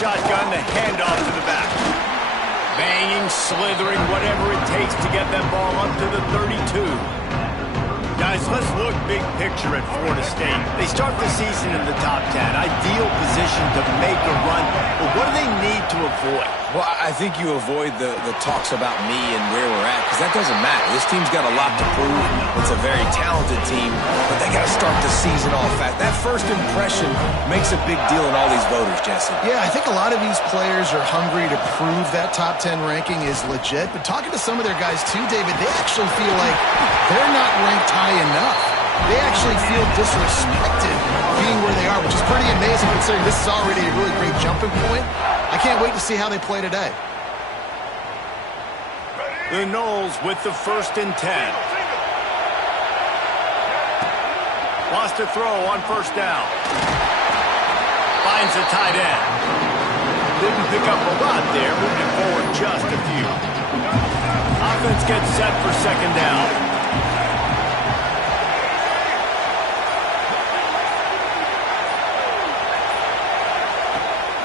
shotgun, the handoff to the back. Banging, slithering, whatever it takes to get that ball up to the 32. Guys, let's look big picture at Florida State. They start the season in the top 10. Ideal position to make a run. But what do they need to avoid? Well, I think you avoid the talks about me and where we're at, because that doesn't matter. This team's got a lot to prove. It's a very talented team, but they got to start the season off fast. That first impression makes a big deal in all these voters, Jesse. Yeah, I think a lot of these players are hungry to prove that top 10 ranking is legit. But talking to some of their guys too, David, they actually feel like they're not ranked high enough. They actually feel disrespected being where they are, which is pretty amazing considering this is already a really great jumping point. I can't wait to see how they play today. The Noles with the 1st and 10. Wants to throw on 1st down. Finds a tight end. Didn't pick up a lot there, moving forward just a few. Offense gets set for 2nd down.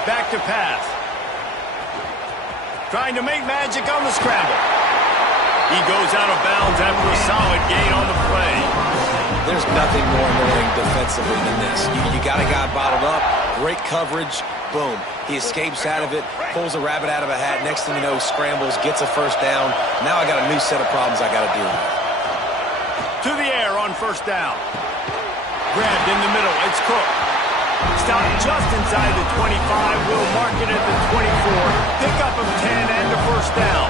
Back to pass. Trying to make magic on the scramble. He goes out of bounds after a solid gain on the play. There's nothing more annoying defensively than this. You got a guy bottled up, great coverage, boom. He escapes out of it, pulls a rabbit out of a hat. Next thing you know, scrambles, gets a 1st down. Now I got a new set of problems I got to deal with. To the air on 1st down. Grabbed in the middle. It's Cook. Stopped just inside the 25. Will mark it at the 24. Pickup of 10 and a 1st down.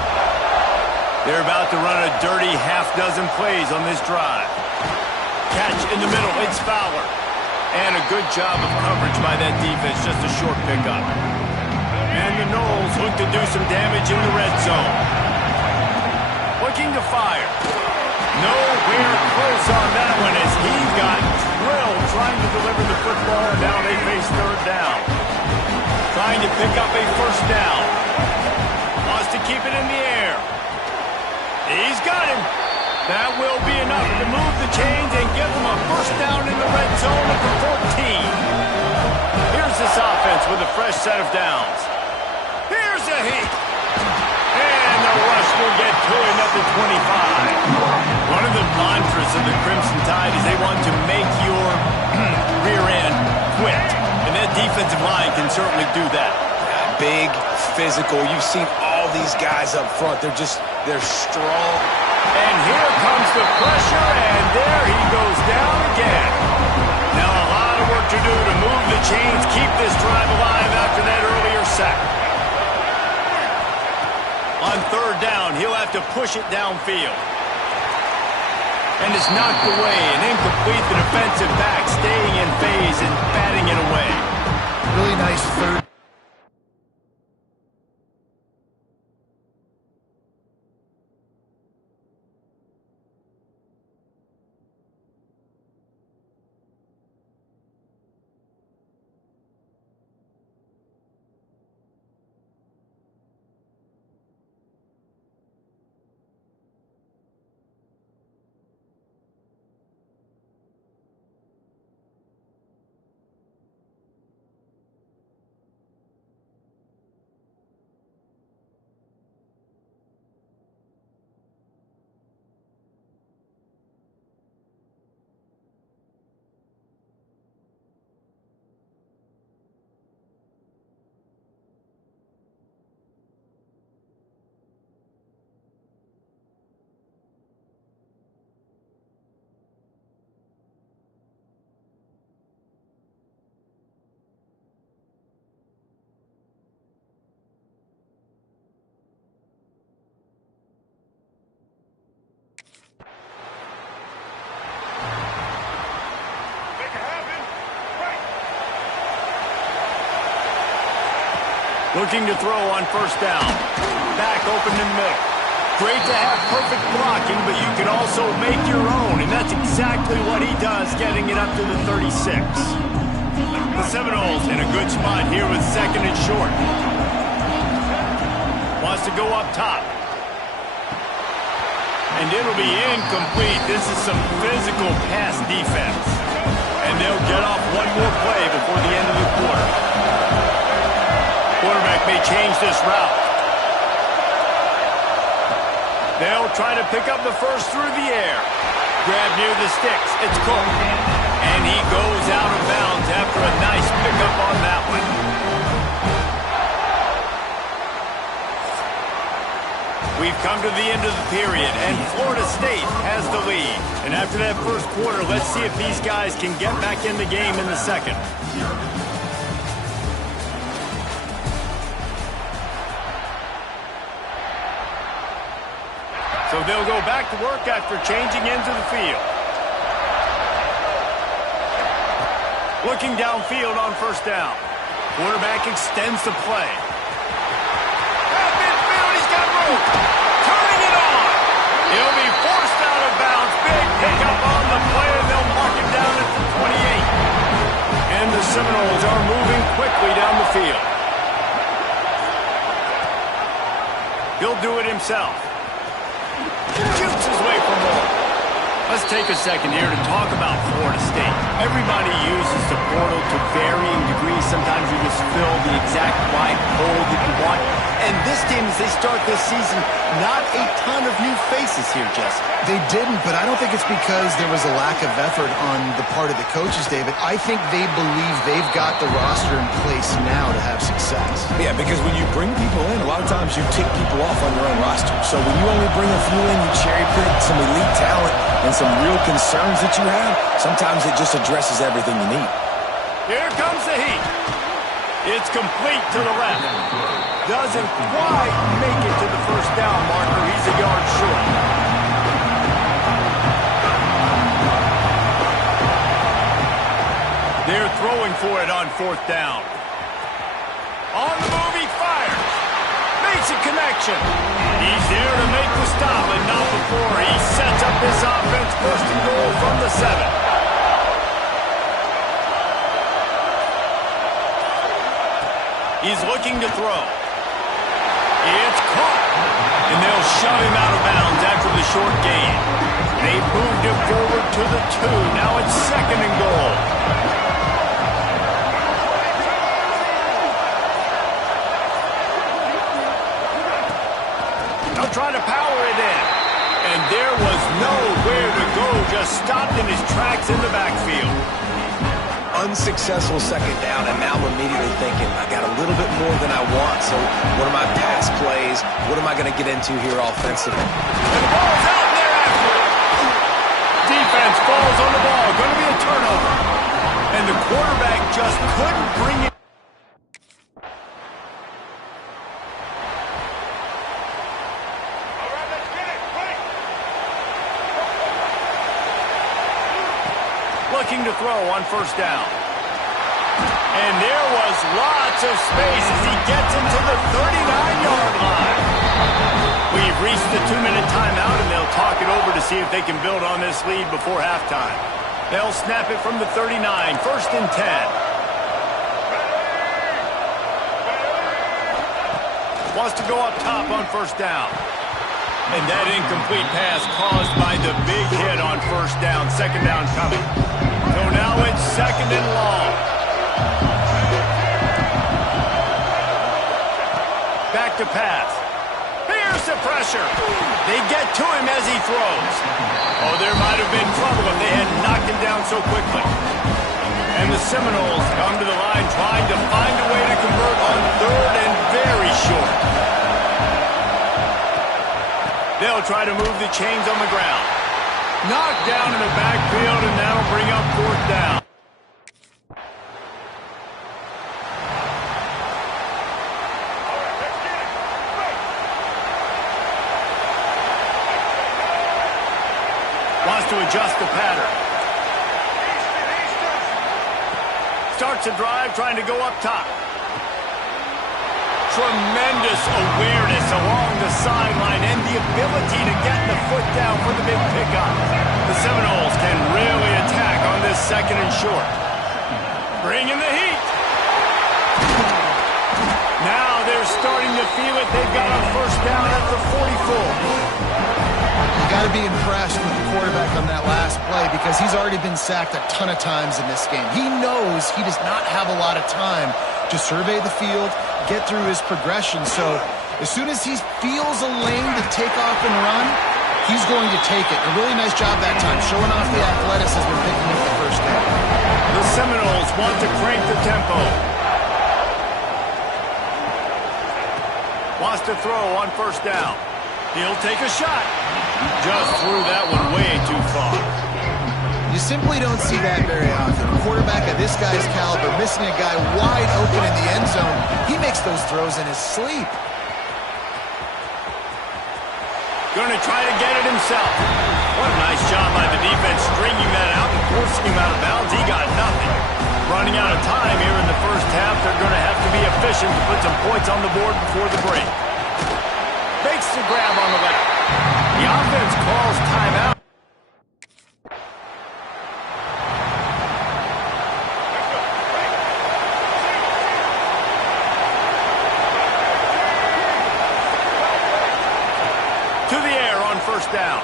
They're about to run a dirty half-dozen plays on this drive. Catch in the middle. It's Fowler. And a good job of coverage by that defense. Just a short pickup. And the Noles look to do some damage in the red zone. Looking to fire. Nowhere close on that one as he got drilled trying to deliver the football, and now they face 3rd down. Trying to pick up a 1st down. Wants to keep it in the air. He's got him. That will be enough to move the chains and give them a 1st down in the red zone at the 14. Here's this offense with a fresh set of downs. Here's a heat. And the rush will get to him at the 25. One of the mantras of the Crimson Tide is they want to make your rear end quit. And that defensive line can certainly do that. Big, physical. You've seen all these guys up front. They're strong. And here comes the pressure, and there he goes down again. Now a lot of work to do to move the chains, keep this drive alive after that earlier sack. On 3rd down, he'll have to push it downfield. And it's knocked away and incomplete. The defensive back staying in phase and batting it away. Really nice 3rd. Looking to throw on 1st down. Back open in the middle. Great to have perfect blocking, but you can also make your own, and that's exactly what he does, getting it up to the 36. The Seminoles in a good spot here with 2nd and short. Wants to go up top. And it'll be incomplete. This is some physical pass defense. And they'll get off one more play before the end of the quarter. quarterback may change this route. They'll try to pick up the first through the air. Grab near the sticks. It's Cook. And he goes out of bounds after a nice pickup on that one. We've come to the end of the period, and Florida State has the lead. And after that first quarter, let's see if these guys can get back in the game in the second. So they'll go back to work after changing into the field. Looking downfield on first down. Quarterback extends the play. At midfield, he's got room. Turning it on. He'll be forced out of bounds. Big pickup on the play, and they'll mark him down at the 28. And the Seminoles are moving quickly down the field. He'll do it himself. Shoots his way for more. Let's take a second here to talk about Florida State. Everybody uses the portal to varying degrees. Sometimes you just fill the exact right hole that you want. And this team, as they start this season, not a ton of new faces here, Jesse. They didn't, but I don't think it's because there was a lack of effort on the part of the coaches, David. I think they believe they've got the roster in place now to have success. Yeah, because when you bring people in, a lot of times you tick people off on your own roster. So when you only bring a few in, you cherry pick some elite talent and some real concerns that you have, sometimes it just addresses everything you need. Here comes the heat. It's complete to the left. Doesn't quite make it to the first down marker. He's a yard short. They're throwing for it on fourth down. On the move, he fires. Makes a connection. He's there to make the stop, and not before he sets up this offense first and goal from the 7. He's looking to throw. It's caught. And they'll shove him out of bounds after the short gain. They've moved him forward to the 2. Now it's second and goal. They'll try to power it in. And there was nowhere to go. Just stopped in his tracks in the backfield. Unsuccessful second down, and now I'm immediately thinking, I got a little bit more than I want, so what are my pass plays? What am I going to get into here offensively? And the ball's out there after it. Defense falls on the ball. Going to be a turnover. And the quarterback just couldn't bring it. Looking to throw on first down. And there was lots of space as he gets into the 39-yard line. We've reached the 2-minute timeout, and they'll talk it over to see if they can build on this lead before halftime. They'll snap it from the 39, first and 10. Wants to go up top on first down. And that incomplete pass caused by the big hit on first down. Second down coming. So now it's second and long. Back to pass. Here's the pressure. They get to him as he throws. Oh, there might have been trouble if they had knocked him down so quickly. And the Seminoles come to the line trying to find a way to convert on third and very short. They'll try to move the chains on the ground. Knocked down in the backfield, and that'll bring up fourth down. Wants to adjust the pattern. Starts a drive trying to go up top. Tremendous awareness along the sideline and the ability to get the foot down for the big pickup. The Seminoles can really attack on this second and short. Bringing the heat. Now they're starting to feel it. They've got a first down at the 44. You got to be impressed with the quarterback on that last play because he's already been sacked a ton of times in this game. He knows he does not have a lot of time to survey the field, get through his progression. So as soon as he feels a lane to take off and run, he's going to take it. A really nice job that time, showing off the athleticism and picking up the first down. The Seminoles want to crank the tempo. Wants to throw on first down. He'll take a shot. Just threw that one way too far. You simply don't see that very often. A quarterback of this guy's caliber missing a guy wide open in the end zone. He makes those throws in his sleep. Going to try to get it himself. What a nice job by the defense stringing that out and forcing him out of bounds. He got nothing. Running out of time here in the first half. They're going to have to be efficient to put some points on the board before the break. Makes the grab on the left. The offense calls timeout. To the air on first down.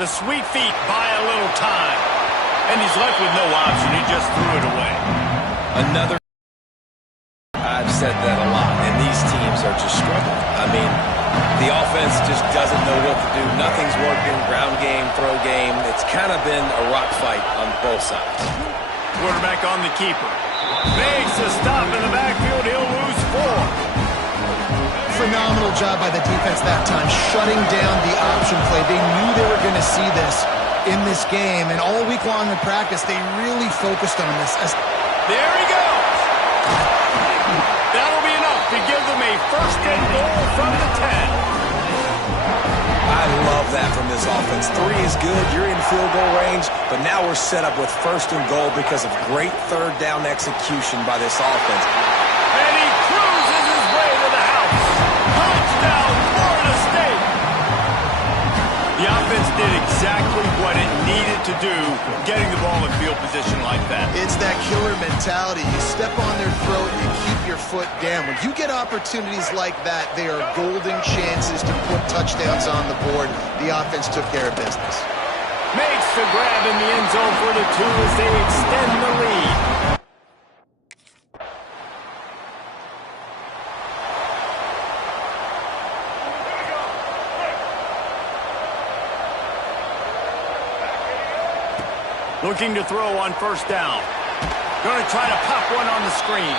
The sweet feet buy a little time. And he's left with no option. He just threw it away. Another. I've said that a lot, and these teams are just struggling. I mean, the offense just doesn't know what to do. Nothing's working. Ground game, throw game. It's kind of been a rock fight on both sides. Quarterback on the keeper. Makes a stop in the backfield. He'll lose 4. Phenomenal job by the defense that time, shutting down the option play. They knew they were going to see this in this game, and all week long in practice, they really focused on this. There he goes. That'll be enough to give them a first and goal from the 10. I love that from this offense. 3 is good. You're in field goal range, but now we're set up with first and goal because of great third down execution by this offense. And he cruises his way to the house. Touchdown, Florida State. The offense did exactly what it needed to do, getting the ball in field position like that. It's that killer mentality. You step on their throat, you keep your foot down. When you get opportunities like that, they are golden chances to put touchdowns on the board. The offense took care of business. Makes the grab in the end zone for the 2 as they extend the lead. Looking to throw on first down. Going to try to pop one on the screen.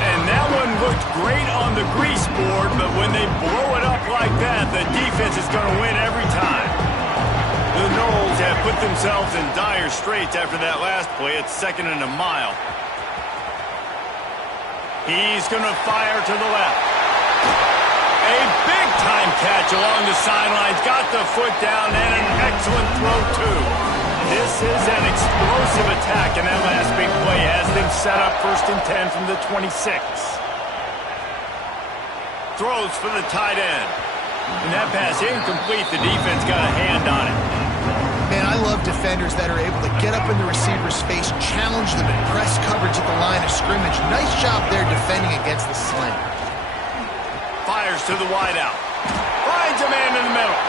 And that one looked great on the grease board, but when they blow it up like that, the defense is going to win every time. The Noles have put themselves in dire straits after that last play. It's 2nd and a mile. He's going to fire to the left. A big-time catch along the sidelines. Got the foot down and an excellent throw, too. This is an explosive attack, and that last big play has them set up 1st and 10 from the 26. Throws for the tight end. And that pass incomplete. The defense got a hand on it. Man, I love defenders that are able to get up in the receiver's face, challenge them, and press coverage at the line of scrimmage. Nice job there defending against the slant. Fires to the wideout. Finds a man in the middle.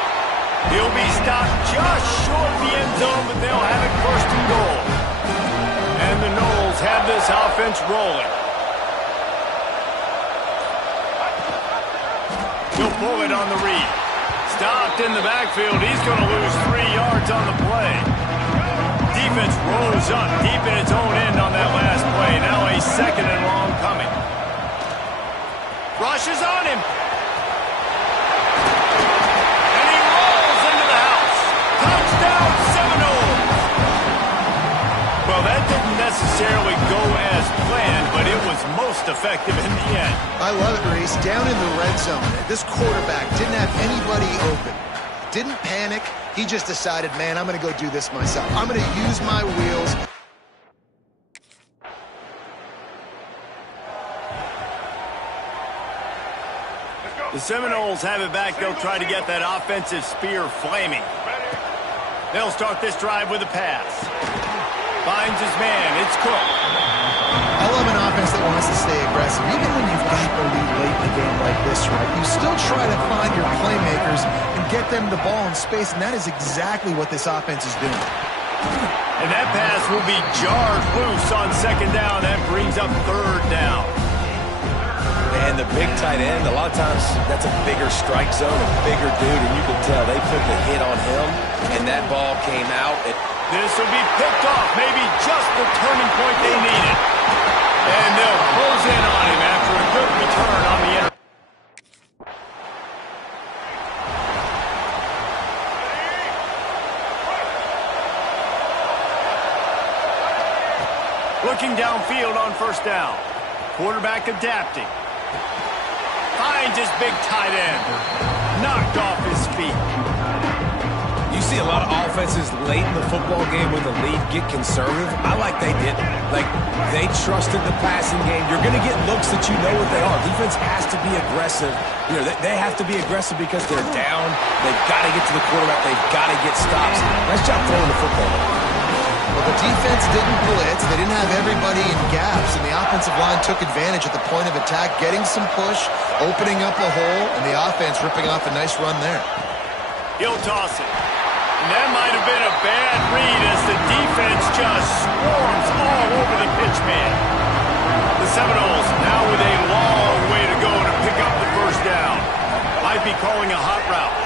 He'll be stopped just short the end zone, but they'll have it 1st and goal. And the Noles have this offense rolling. He'll pull it on the read. Stopped in the backfield. He's going to lose 3 yards on the play. Defense rolls up deep in its own end on that last play. Now a 2nd and long coming. Rushes on him. Touchdown, Seminoles! Well, that didn't necessarily go as planned, but it was most effective in the end. I love it, Reese. Down in the red zone, this quarterback didn't have anybody open. Didn't panic. He just decided, man, I'm going to go do this myself. I'm going to use my wheels. The Seminoles have it back. They'll try to get that offensive spear flaming. They'll start this drive with a pass. Finds his man. It's Cook. I love an offense that wants to stay aggressive. Even when you've got the lead late in the game like this, right? You still try to find your playmakers and get them the ball in space, and that is exactly what this offense is doing. And that pass will be jarred loose on second down. That brings up third down. And the big tight end, a lot of times that's a bigger strike zone, a bigger dude, and you can tell they put the hit on him, and that ball came out. This will be picked off, maybe just the turning point they needed. And they'll close in on him after a good return on the interception. Looking downfield on first down. Quarterback adapting. Finds his big tight end. Knocked off his feet. You see a lot of offenses late in the football game with a lead get conservative. I like they did. Like, they trusted the passing game. You're going to get looks that you know what they are. Defense has to be aggressive. You know, they have to be aggressive because they're down. They've got to get to the quarterback. They've got to get stops. Nice job throwing the football. Well, the defense didn't blitz. They didn't have everybody in gaps, and the offensive line took advantage at the point of attack, getting some push, opening up a hole, and the offense ripping off a nice run there. He'll toss it. And that might have been a bad read as the defense just swarms all over the pitch man. The Seminoles now with a long way to go to pick up the first down. Might be calling a hot route.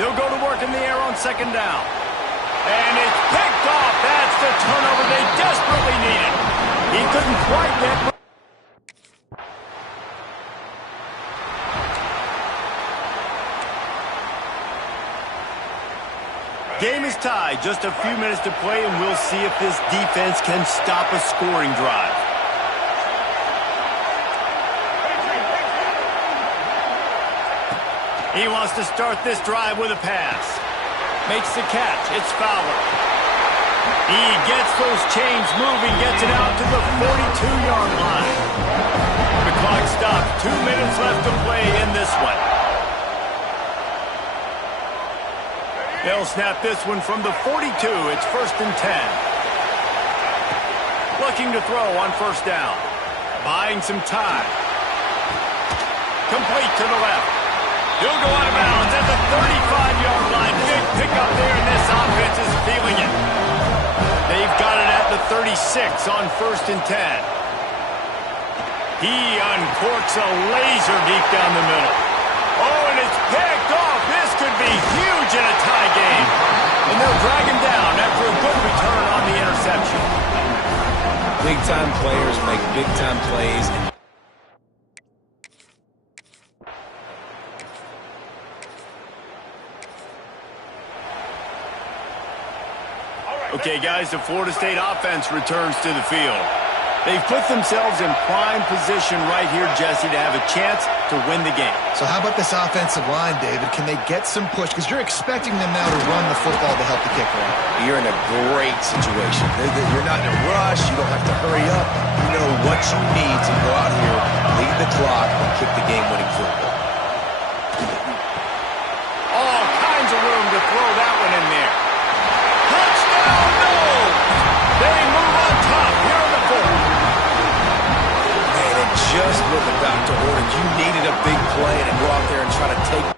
They'll go to work in the air on second down. And it's picked off. That's the turnover they desperately needed. He couldn't quite get... Game is tied. Just a few minutes to play, and we'll see if this defense can stop a scoring drive. He wants to start this drive with a pass. Makes the catch. It's Fowler. He gets those chains moving, gets it out to the 42-yard line. The clock stops. 2 minutes left to play in this one. They'll snap this one from the 42. It's 1st and 10. Looking to throw on first down. Buying some time. Complete to the left. He'll go out of bounds at the 35-yard line. Big pickup there, and this offense is feeling it. They've got it at the 36 on 1st and 10. He uncorks a laser deep down the middle. Oh, and it's picked off. This could be huge in a tie game. And they'll drag him down after a good return on the interception. Big-time players make big-time plays. Okay, guys, the Florida State offense returns to the field. They've put themselves in prime position right here, Jesse, to have a chance to win the game. So how about this offensive line, David? Can they get some push? Because you're expecting them now to run the football to help the kicker out. You're in a great situation. You're not in a rush. You don't have to hurry up. You know what you need to go out here, lead the clock, and kick the game-winning football. All kinds of room to throw that one in there. Touchdown, no! They move on top here in the 4th. Man, it just was about to order. You needed a big play to go out there and try to take